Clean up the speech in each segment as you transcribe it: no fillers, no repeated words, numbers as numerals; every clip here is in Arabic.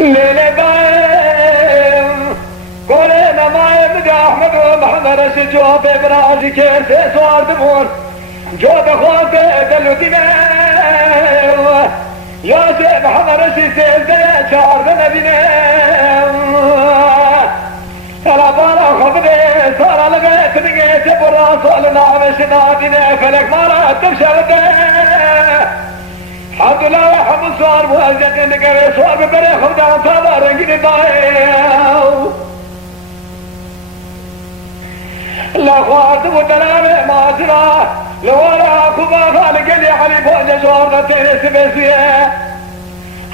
ليلة بايم كلنا ما يبدأ أحمد ومحمد الشجوع في براسي كيسي صور دمور جود أخواتي دلوتنا يا شيخ محمد الشيسي زي شعر نبينا أنا بالا خبري صار لقيت نقيت براس لنا مش نادينا فلك ما رأت تبشرته الحمد لله يا حمد صار مهزق نقري صار ببري خبدان صار رنقني ضايو لا خواتم ودلالي ما زرا لورا كوبا خالق لي علي فوق جورنا تيرس بسيه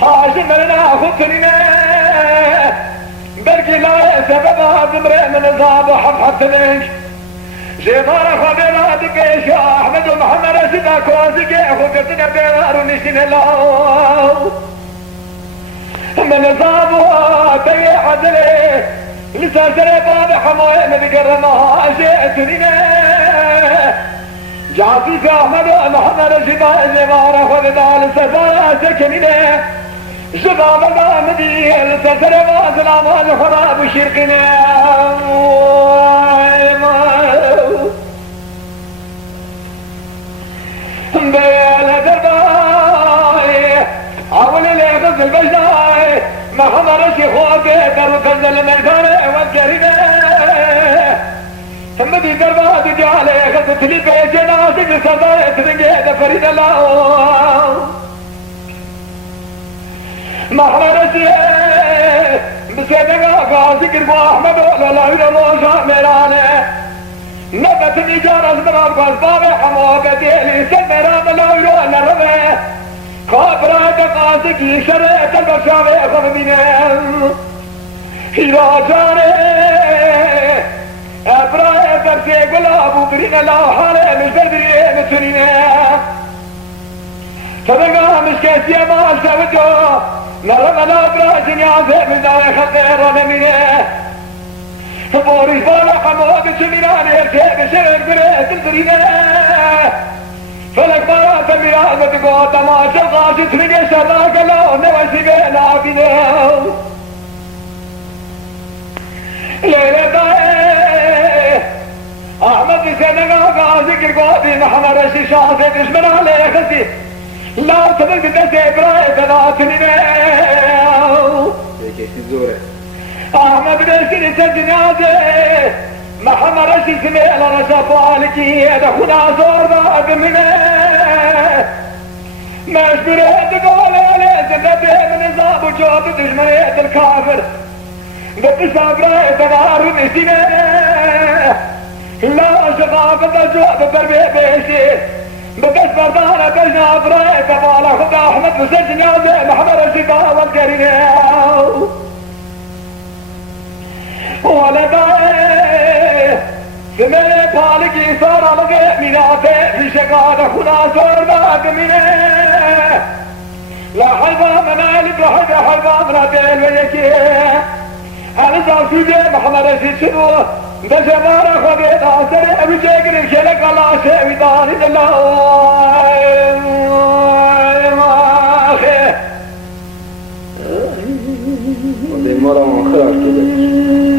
حاشم لنا خطرنا برقي لا سببها زمري من نظام وحفحت منك زمارة خبيرات كيش يا أحمد ومحمد سيدا كوزك خبرتنا بيرار ونشين الله من نظام تي عدلي لسا سريبان حموين بقرمها جئتني جعفيك أحمد ومحمد سيدا زمارة خبيرات سبا سكنين شباب الغامدي لسا سريبان سلامان خراب شرقنا بيانا درباي عولي لي غز البجاي ما خمرش خواتي درو كنزل الميدان والجريدة ثم دي درباتي جالي غز تلي بيجي ناسي صداي ترنجي فريد الله ما خمرش بسيدنا قاسي كربو احمد ولا لا يلوشا ميراني نبت نجار ازمران قلبابي حموك ديلي سنران لويو لرمي خابرات قاسكي شريت البشامي خرمينين هيرا جاني ابراي برسي قلابو برين الله حالي مش بدري متريني تبقى مش كيسي ما سودو نرمى لا ابراي جنيازي من داي خطير ونميني بوريس بالا حموك سميناني ارتيب شرق بريت البرينة فلك بالا تميران بتقوى تماشا غاشي تريني شراك الله نوشي بينا بينا ليلة داي احمد سنقا غازي كرقوبي محمد الشيشاسي دشمن علي خسي لا تبقى بدسي براي تناتني كيسي زورة احمد بن سجنازي محمد رشي سميل رشفالكي دخنا زور ذاك منه مش بريد قولي لزندتي من نظام وجود دشمنية الكافر بتساب راي تغار نسينه لا شغاف الجواب بربي بيشي بقش بردانا بجنا براي تبالا خد احمد بن سجنازي محمد رشي قاوة القرينه ولدائه سمي بالكي صار لقي مناته في شقادة خدا صور ذاك منه لا حلبا منالك وحدا حلبا مناتين ويكي هل زاسوجي محمد رشيد شنو دجبارة خبيت عسري ابي جيقن الشلق الله شيء داري الله ودي مرة مخرج كده